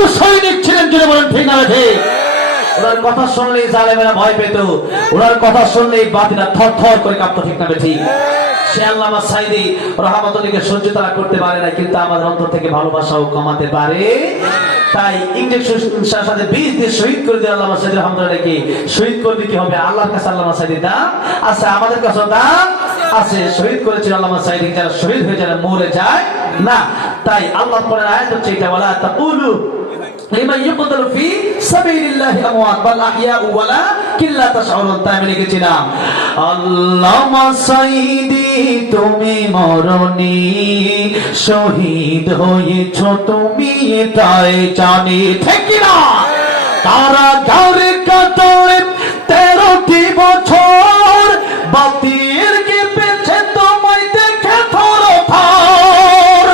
লড়াকু সৈনিক ছিলেন, যদি বলেন ঠিক না ঠিক? ওনার কথা শুনলেই জালেমেরা ভয় পেত, ওনার কথা শুনলেই বাতিলা থর থর করে কাঁপতো, ঠিক না ঠিক? সে আল্লামা সাঈদী রহমাতুল্লাহকে সহ্য তারা করতে পারে না, কিন্তু আমাদের অন্তর থেকে ভালোবাসাও কমাতে পারে। তাই ইঞ্জেকশনের সাথে বীজ দিয়ে শহীদ করে দিয়ে আল্লামা সাঈদী রহমাতুল্লাহকে শহীদ করবে কি হবে? আল্লাহর কাছে আল্লামা সাঈদীর দাম আছে, আমাদের কাছে দাম আছে। শহীদ করেছিল আল্লামা সাঈদী, যারা শহীদ হয়ে যারা মরে যায় না। তাই আল্লাহ পরের আয়াত হচ্ছে এটা, ওয়ালা তাকুলু লিমান ইউকতালু ফি সাবিলিল্লাহি আমওয়াত বাল আহইয়াউ ওয়ালাকিন লা তাশউরুন। তাই আমি লিখেছিলাম, আল্লামা সাঈদী তুমি মরনি, শহীদ হয়েছো তুমি এটাই জানি, ঠিক কি না? কারাগারে কাটালে 13টি বছর, বাতিল কি পেছে তোমায় দেখে থর থর।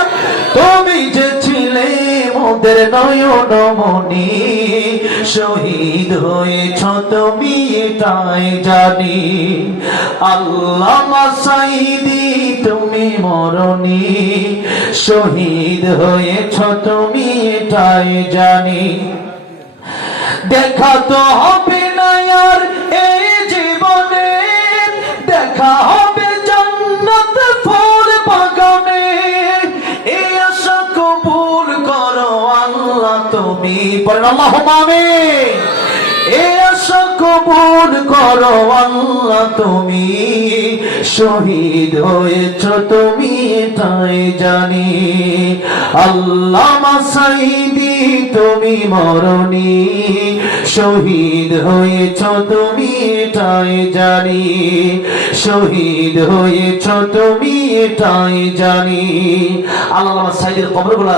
তুমি যে ছিলে মোদের নয়নমণি, শহীদ হয়েছ তুমি এটাই জানি। আল্লামা সাঈদী তুমি মরনি, শহীদ হয়েছ তুমি এটাই জানি। দেখা তো হবে না আর এই জীবনে, দেখা হবে জান্নাত ফুল বাগানে। এই আশা কবুল করো আল্লাহ তুমি, বলেন আল্লাহুম্মা আমিন। এই আশা কবুল করো আল্লাহ তুমি, শহীদ হয়েছ তুমি এটাই জানি। আল্লামা সাঈদী তুমি মরনি, শহীদ হয়েছ তুমি এটাই জানি। শহীদ হয়েছ তুমি এটাই জানি। আল্লামা সাঈদীর কবরগুলা